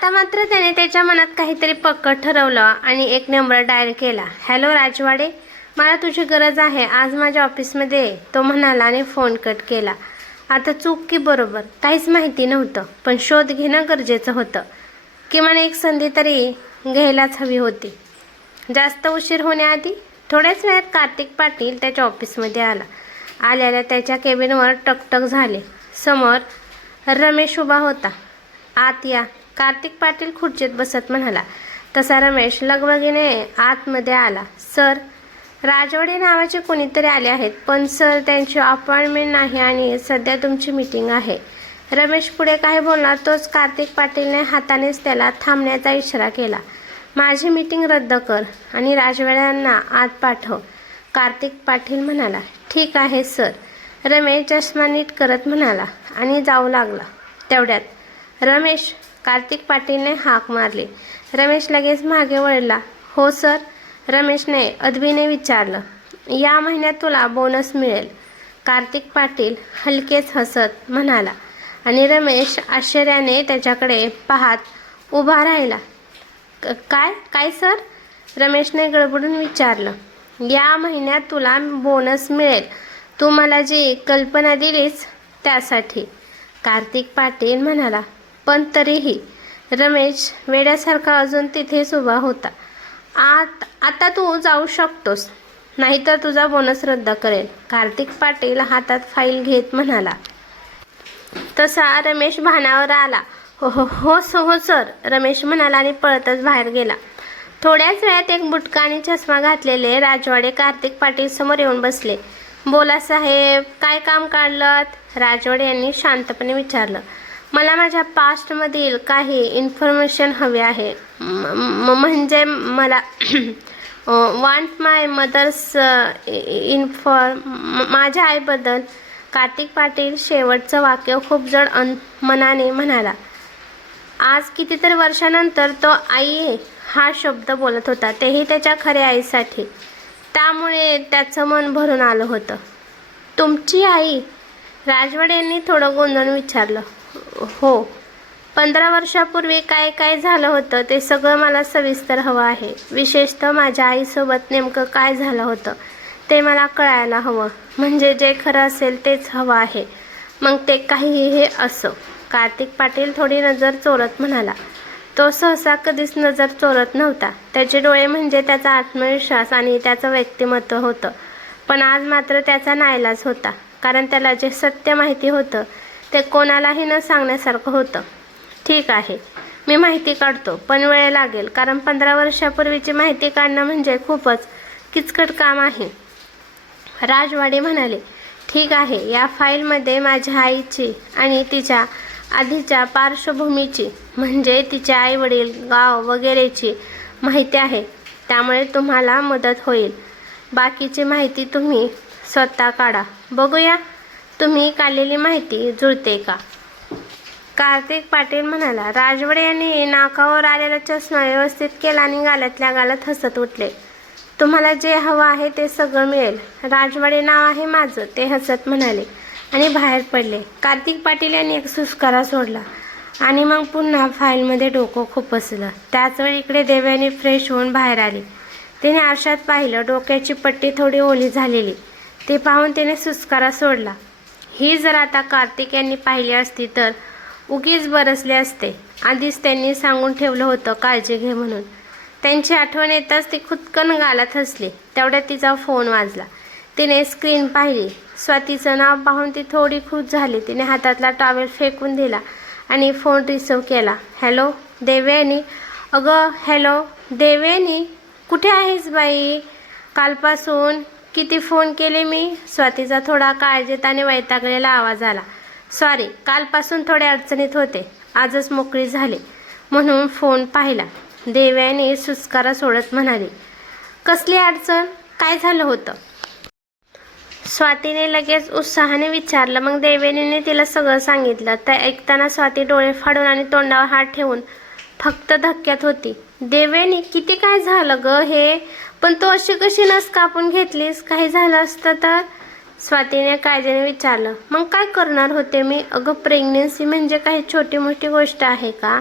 आता मात्र त्याने त्याच्या मनात काहीतरी पक्कं ठरवलं आणि एक नंबर डायल केला. हॅलो राजवाडे, मला तुझी गरज आहे, आज माझ्या ऑफिसमध्ये ये, तो म्हणाला आणि फोन कट केला. आता चूक की बरोबर काहीच माहिती नव्हतं, पण शोध घेणं गरजेचं होतं. किमान एक संधी तरी घ्यायलाच हवी होती. जास्त उशीर होण्याआधी थोड्याच वेळात कार्तिक पाटील त्याच्या ऑफिसमध्ये आला. आल्याला त्याच्या केबिनवर टकटक झाले. समोर रमेश उभा होता. आत या, कार्तिक पाटील खुर्चीत बसत म्हणाला. तसा रमेश लगबगीने आतमध्ये आला. सर, राजवाडे नावाचे कोणीतरी आले आहेत, पण सर त्यांची अपॉइंटमेंट नाही आणि सध्या तुमची मीटिंग आहे. रमेश पुढे काय बोलला तोच कार्तिक पाटीलने हातानेच त्याला थांबण्याचा इशारा केला. माझी मीटिंग रद्द कर आणि राजवाड्यांना आत पाठव, कार्तिक पाटील म्हणाला. ठीक आहे सर, रमेश चष्मा नीट करत म्हणाला आणि जाऊ लागला. तेवढ्यात रमेश, कार्तिक पाटीलने हाक मारली. रमेश लगेच मागे वळला. हो सर, रमेशने अदबीने विचारलं. या महिन्यात तुला बोनस मिळेल, कार्तिक पाटील हलकेच हसत म्हणाला आणि रमेश आश्चर्याने त्याच्याकडे पाहत उभा राहिला. काय काय सर, रमेशने गडबडून विचारलं. या महिन्यात तुला बोनस मिळेल, तू मला जी कल्पना दिलीस त्यासाठी, कार्तिक पाटील म्हणाला. पण तरीही रमेश वेड्यासारखा अजून तिथेच उभा होता. आता तू जाऊ शकतोस, नाहीतर तुझा बोनस रद्द करेल, कार्तिक पाटील हातात फाईल घेत म्हणाला. तसा रमेश भानावर आला. हो सर, रमेश म्हणाला आणि पळतच बाहेर गेला. थोड्याच वेळात एक बुटका आणि चष्मा घातलेले राजवाडे कार्तिक पाटील समोर येऊन बसले. बोला साहेब, काय काम काढलं? राजवाडे यांनी शांतपणे विचारलं. मला माझ्या पास्टमधील काही इन्फॉर्मेशन हवी आहे. म्हणजे मला वांट माय मदर्स माझ्या आईबद्दल, कार्तिक पाटील शेवटचं वाक्य खूप जड मनाने म्हणाला. आज कितीतरी वर्षानंतर तो आई हा शब्द बोलत होता, तेही त्याच्या खऱ्या आईसाठी. त्यामुळे त्याचं मन भरून आलं होतं. तुमची आई? राजवाडे यांनी थोडं गोंधळून विचारलं. हो, 15 वर्षापूर्वी काय काय झालं होतं ते सगळं मला सविस्तर हवं आहे. विशेषतः माझ्या आईसोबत नेमकं काय झालं होतं ते मला कळायला हवं. म्हणजे जे खरं असेल तेच हवं आहे, मग ते काहीही असो, कार्तिक पाटील थोडी नजर चोरत म्हणाला. तो सहसा कधीच नजर चोरत नव्हता. त्याचे डोळे म्हणजे त्याचा आत्मविश्वास आणि त्याचं व्यक्तिमत्व होतं. पण आज मात्र त्याचा नाईलाज होता, कारण त्याला जे सत्य माहिती होतं ते कोणालाही न सांगण्यासारखं होतं. ठीक आहे, मी माहिती काढतो, पण वेळ लागेल, कारण 15 वर्षापूर्वीची माहिती काढणं म्हणजे खूपच किचकट काम आहे, राजवाडे म्हणाले. ठीक आहे, या फाईलमध्ये माझ्या आईची आणि तिच्या आधीच्या पार्श्वभूमीची, म्हणजे तिचे आईवडील, गाव वगैरेची माहिती आहे. त्यामुळे तुम्हाला मदत होईल. बाकीची माहिती तुम्ही स्वतः काढा. बघूया तुम्ही काढलेली माहिती जुळते का, कार्तिक पाटील म्हणाला. राजवाडे यांनी नाकावर आलेला चष्मा व्यवस्थित केला आणि गालातल्या गालात हसत उठले. तुम्हाला जे हवं आहे ते सगळं मिळेल, राजवाडे नाव आहे माझं, ते हसत म्हणाले आणि बाहेर पडले. कार्तिक पाटील यांनी एक सुस्कारा सोडला आणि मग पुन्हा फाईलमध्ये डोकं खुपसलं. त्याचवेळी इकडे देवयानी फ्रेश होऊन बाहेर आली. तिने आरशात पाहिलं. डोक्याची पट्टी थोडी ओली झालेली. ते पाहून तिने सुस्कारा सोडला. ही जर आता कार्तिक यांनी पाहिली असती तर उगीच बरसले असते. आधीच त्यांनी सांगून ठेवलं होतं काळजी घे म्हणून. त्यांची आठवण येताच ती खुदकन गालात हसली. तेवढ्यात तिचा फोन वाजला. तिने स्क्रीन पाहिली. स्वातीचं नाव पाहून ती थोडी खुश झाली. तिने हातातला टॉवेल फेकून दिला आणि फोन रिसिव्ह केला. हॅलो देवयानी? अगं हॅलो देवयानी, कुठे आहेस बाई? कालपासून किती फोन केले मी? स्वातीचा थोडा काळजीत आणि वैतागलेला आवाज आला. सॉरी, कालपासून थोडे अडचणीत होते, आजच मोकळी झाले म्हणून फोन पाहिला, देवयानी सुस्कारा सोडत म्हणाली. कसली अडचण? काय झालं होतं? स्वातीने लगेच उत्साहाने विचारलं. मग देवयानीने तिला सगळं सांगितलं. ते ऐकताना स्वाती डोळे फाडून आणि तोंडावर हात ठेवून फक्त धक्क्यात होती. देवयानी, किती काय झालं ग हे? पण तू अशी कशी नस कापून घेतलीस? काही झालं असतं तर? स्वातीने काळजीने विचारलं. मग काय करणार होते मी? अगं प्रेग्नन्सी म्हणजे काही छोटी मोठी गोष्ट आहे का?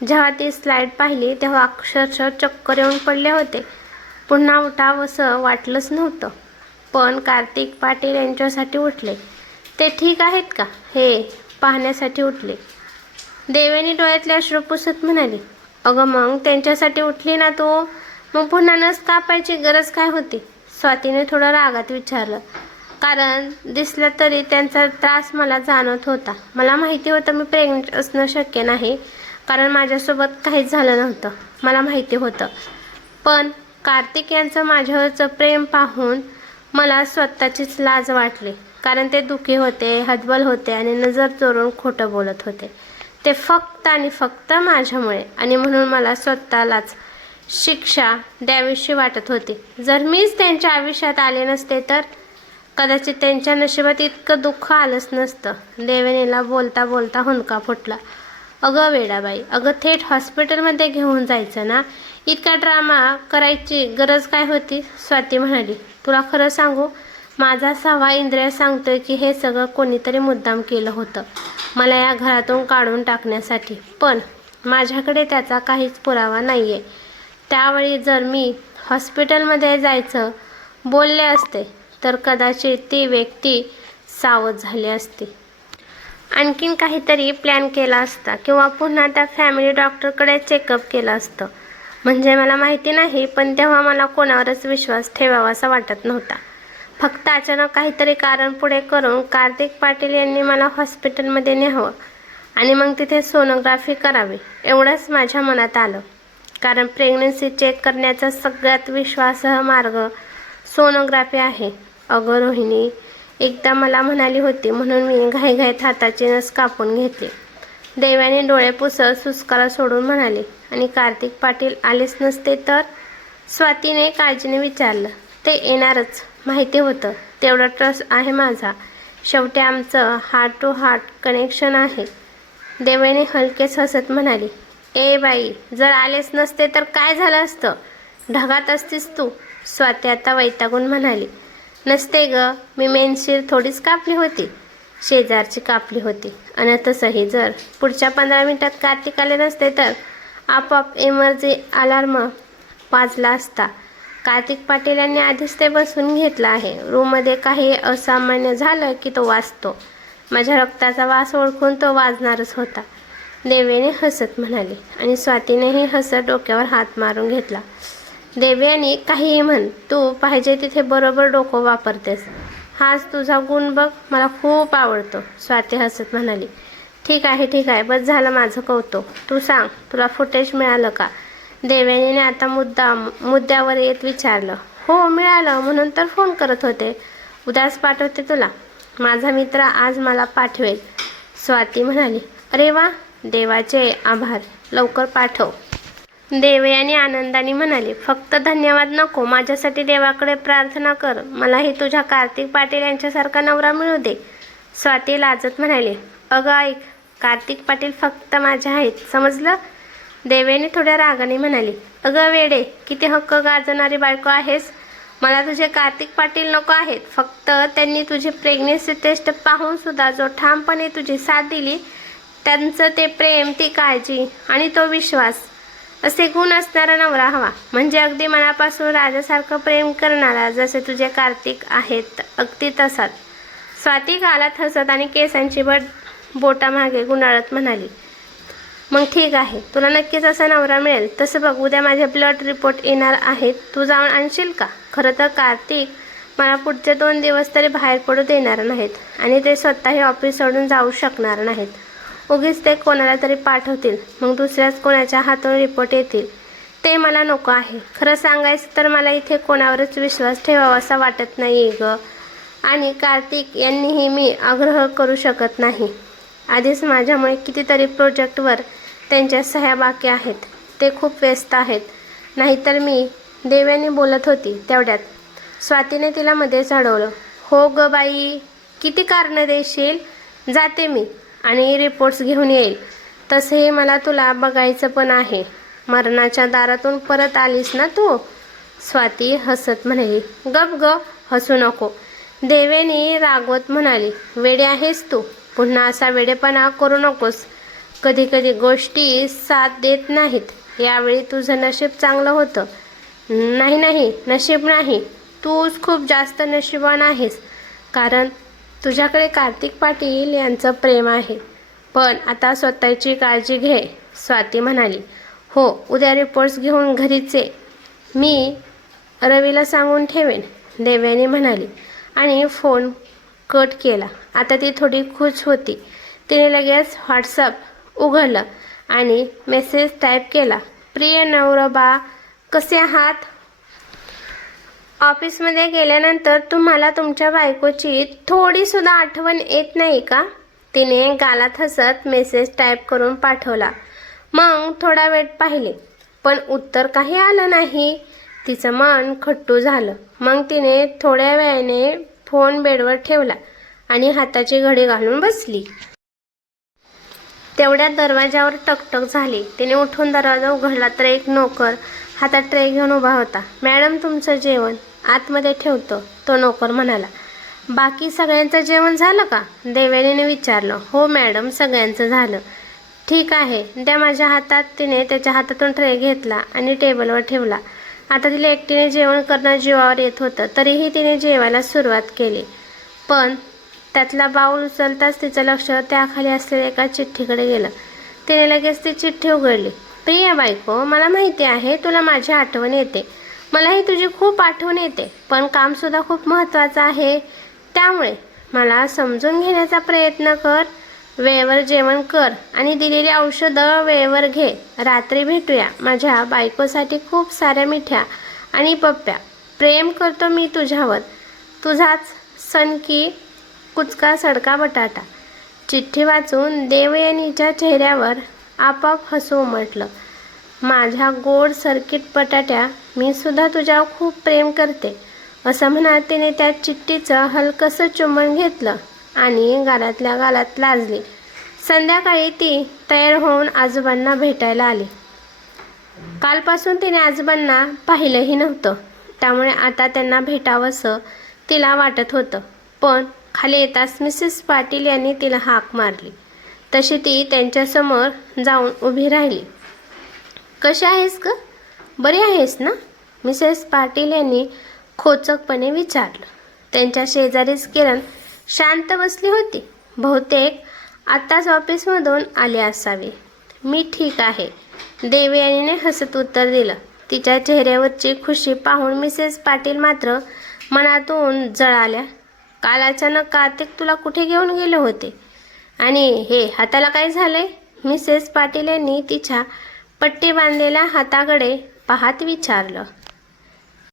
जेव्हा ती स्लाईड पाहिली तेव्हा अक्षरशः चक्कर येऊन पडले होते. पुन्हा उठावंसं वाटलंच नव्हतं. पण कार्तिक पाटील यांच्यासाठी उठले. ते ठीक आहेत का हे पाहण्यासाठी उठले. देवेनी डोळ्यातले अश्रू पुसत म्हणाली, अगं मग त्यांच्यासाठी उठली ना तू, मग पुन्हा नस कापायची गरज काय होती? स्वातीने थोडं रागात विचारलं. कारण दिसलं तरी त्यांचा त्रास मला जाणवत होता. मला माहिती होतं मी प्रेग्नंट असणं शक्य नाही, कारण माझ्यासोबत काहीच झालं नव्हतं. मला माहिती होतं. पण कार्तिक यांचं माझ्यावरचं प्रेम पाहून मला स्वतःचीच लाज वाटली. कारण ते दुःखी होते, हतबल होते आणि नजर चोरून खोटं बोलत होते. ते फक्त आणि फक्त माझ्यामुळे, आणि म्हणून मला स्वतःलाच शिक्षा द्यावीशी वाटत होती. जर मीच त्यांच्या आयुष्यात आले नसते तर कदाचित त्यांच्या नशिबात इतकं दुःख आलंच नसतं. देवयानीला बोलता बोलता हुंदका फुटला. अगं वेडाबाई, अगं थेट हॉस्पिटलमध्ये घेऊन जायचं ना, इतका ड्रामा करायची गरज काय होती? स्वाती म्हणाली. तुला खरं सांगू, माझा 6वा इंद्रिय सांगतोय की हे सगळं कोणीतरी मुद्दाम केलं होतं मला या घरातून काढून टाकण्यासाठी. पण माझ्याकडे त्याचा काहीच पुरावा नाही आहे. त्यावेळी जर मी हॉस्पिटलमध्ये जायचं बोलले असते तर कदाचित ती व्यक्ती सावध झाली असती. आणखीन काहीतरी प्लॅन केला असता किंवा पुन्हा त्या फॅमिली डॉक्टरकडे चेकअप केलं असतं. म्हणजे मला माहिती नाही, पण तेव्हा मला कोणावरच विश्वास ठेवावासा वाटत नव्हता. फक्त अचानक काहीतरी कारण पुढे करून कार्तिक पाटील यांनी मला हॉस्पिटलमध्ये न्यावं आणि मग तिथे सोनोग्राफी करावी, एवढंच माझ्या मनात आलं. कारण प्रेग्नन्सी चेक करण्याचा सगळ्यात विश्वासार्ह मार्ग सोनोग्राफी आहे. अगं रोहिणी एकदा मला म्हणाली होती, म्हणून मी घाईघाईत हाताची नस कापून घेतली. देवाने डोळे पुसत सुस्कारा सोडून म्हणाले, आणि कार्तिक पाटील आलेच नसते तर? स्वातीने काळजीने विचारलं. ते येणारच माहिती होतं. तेवढा ट्रस्ट आहे माझा. शेवटी आमचं हार्ट टू हार्ट कनेक्शन आहे. देवयानी हलकेच हसत म्हणाली, ए बाई, जर आलेच नसते तर काय झालं असतं? ढगात असतीस तू. स्वाती आता वैतागून म्हणाली, नसते ग, मी मेनशीर थोडीच कापली होती, शेजारची कापली होती. आणि तसंही जर पुढच्या 15 मिनिटात कार्तिक आले नसते तर आपोआप इमर्जन्सी अलार्म वाजला असता. कार्तिक पाटील यांनी आधीच ते बसवून घेतलं आहे. रूममध्ये काही असामान्य झालं की तो वाजतो. माझ्या रक्ताचा वास ओळखून तो वाजणारच होता. देवयानी हसत म्हणाली, आणि स्वातीनेही हसत डोक्यावर हात मारून घेतला. देवयानी काहीही म्हण, तू पाहिजे तिथे बरोबर डोकं वापरतेस. हाच तुझा गुण बघ, मला खूप आवडतो. स्वाती हसत म्हणाली, ठीक आहे ठीक आहे, बस झालं माझं कौतुक. तू सांग, तुला फुटेज मिळालं का? देवयानीने आता मुद्द्यावर येत विचारलं. हो मिळालं, म्हणून तर फोन करत होते. उद्याच पाठवते तुला. माझा मित्र आज मला पाठवेल. स्वाती म्हणाली, अरे वा, देवाचे आभार, लवकर पाठव. देवयानी आनंदाने म्हणाली, फक्त धन्यवाद नको, माझ्यासाठी देवाकडे प्रार्थना कर. मलाही तुझ्या कार्तिक पाटील यांच्यासारखा नवरा मिळू दे. स्वाती लाजत म्हणाली, अगं ऐक, कार्तिक पाटील फक्त माझे आहेत, समजलं? देवयानी थोड्या रागाने म्हणाली, अगं वेडे, किती हक्क गाजवणारी बायको आहेस. मला तुझे कार्तिक पाटील नको आहेत. फक्त त्यांनी तुझी प्रेग्नन्सी टेस्ट पाहून सुद्धा जो ठामपणे तुझी साथ दिली, त्यांचं ते प्रेम, ती काळजी आणि तो विश्वास, असे गुण असणारा नवरा हवा. म्हणजे अगदी मनापासून राजासारखं प्रेम करणारा, जसे तुझे कार्तिक आहेत अगदी तसाच. स्वाती गालात हसत आणि केसांची बोटामागे गुंडाळत म्हणाली, मग ठीक आहे, तुला नक्कीच असा नवरा मिळेल. तसं बघ, उद्या माझे ब्लड रिपोर्ट येणार आहेत, तू जाऊन आणशील का? खरं तर कार्तिक मला पुढचे 2 दिवस तरी बाहेर पडू देणार नाहीत आणि ते स्वतःही ऑफिस सोडून जाऊ शकणार नाहीत. उगीच ते कोणाला तरी पाठवतील, मग दुसऱ्याच कोणाच्या हातून रिपोर्ट येतील. ते मला नको आहे. खरं सांगायचं तर मला इथे कोणावरच विश्वास ठेवावासा वाटत नाही ग. आणि कार्तिक यांनीही मी आग्रह करू शकत नाही. आधीच माझ्यामुळे कितीतरी प्रोजेक्टवर त्यांच्या सह्या बाकी आहेत. ते खूप व्यस्त आहेत. नाहीतर मी. देवयानी बोलत होती तेवढ्यात स्वातीने तिला मध्येच अडवलं. हो ग बाई, किती कारणं देशील? जाते मी आणि रिपोर्ट्स घेऊन येईल. तसेही मला तुला बघायचं पण आहे. मरणाच्या दारातून परत आलीस ना तू? स्वाती हसत म्हणाली. गप ग, हसू नको. देवयानी रागवत म्हणाली, वेडे आहेस तू, पुन्हा असा वेडेपणा करू नकोस. कधी कधी गोष्टी साथ देत नाहीत। यावेळी तुझं नशीब चांगलं होतं। नाही नाही, नशीब नाही, तूच खूप जास्त नशिबान आहेस, कारण तुझ्याकडे कार्तिक पाटील यांचं प्रेम आहे। पण आता स्वतःची काळजी घे, स्वाती म्हणाली। हो, उद्या रिपोर्ट्स घेऊन घरीच ये, मी रवीला सांगून ठेवेन, देवयानी म्हणाली आणि फोन कट केला। आता ती थोडी खुश होती। तिने लगेच व्हॉट्सअप उघडलं आणि मेसेज टाईप केला, प्रिय नवरबा, कसे आहात? ऑफिसमध्ये गेल्यानंतर तुम्हाला तुमच्या बायकोची थोडीसुद्धा आठवण येत नाही का? तिने गालात हसत मेसेज टाईप करून पाठवला। मग थोडा वेळ पाहिले, पण उत्तर काही आलं नाही। तिचं मन खट्टू झालं। मग तिने थोड्या वेळाने फोन बेडवर ठेवला आणि हाताची घडी घालून बसली। तेवढ्यात दरवाजावर टकटक झाली। तिने उठून दरवाजा उघडला तर एक नोकर हातात ट्रे घेऊन उभा होता। मॅडम, तुमचं जेवण आतमध्ये ठेवतो, तो नोकर म्हणाला। बाकी सगळ्यांचं जेवण झालं का? देवयानीने विचारलं। हो मॅडम, सगळ्यांचं झालं। ठीक आहे, द्या माझ्या हातात। तिने त्याच्या हातातून ट्रे घेतला आणि टेबलवर ठेवला। आता तिला एकटीने जेवण करणं जीवावर येत होतं, तरीही तिने जेवायला सुरुवात केली। पण त्यातला बाऊल उचलताच तिचं लक्ष त्याखाली असलेल्या एका चिठ्ठीकडे गेलं। तिने लगेच ती चिठ्ठी उघडली। प्रिय बायको, मला माहिती आहे तुला माझी आठवण येते, मलाही तुझी खूप आठवण येते, पण कामसुद्धा खूप महत्त्वाचं आहे, त्यामुळे मला समजून घेण्याचा प्रयत्न कर। वेळेवर जेवण कर आणि दिलेली औषधं वेळेवर घे। रात्री भेटूया। माझ्या बायकोसाठी खूप साऱ्या मिठ्या आणि पप्प्या। प्रेम करतो मी तुझ्यावर, तुझाच सनकी कुचका सडका बटाटा। चिठ्ठी वाचून देवयानीच्या चेहऱ्यावर आपोआप हसू उमटलं। माझ्या गोड सर्किट बटाट्या, मी सुद्धा तुझ्यावर खूप प्रेम करते, असं म्हणत तिने त्या चिठ्ठीचं हलकंसं चुंबन घेतलं आणि गालातल्या गालात लाजली। संध्याकाळी ती तयार होऊन आजोबांना भेटायला आली। कालपासून तिने आजोबांना पाहिलंही नव्हतं, त्यामुळे आता त्यांना भेटावंसं तिला वाटत होतं। पण खाली येताच मिसेस पाटील यांनी तिला हाक मारली, तशी ती त्यांच्यासमोर जाऊन उभी राहिली। कशी आहेस ग? बरी आहेस ना? मिसेस पाटील यांनी खोचकपणे विचारलं। त्यांच्या शेजारीच किरण शांत बसली होती। बहुतेक आत्ताच ऑफिसमधून आली असावी। मी ठीक आहे, देवयानीने हसत उत्तर दिलं। तिच्या चेहऱ्यावरची खुशी पाहून मिसेस पाटील मात्र मनातून जळाल्या। काल अचानक कार्तिक तुला कुठे घेऊन गेले होते? आणि हे हाताला काय झालंय? मिसेस पाटील यांनी तिच्या पट्टी बांधलेल्या हाताकडे पाहत विचारलं।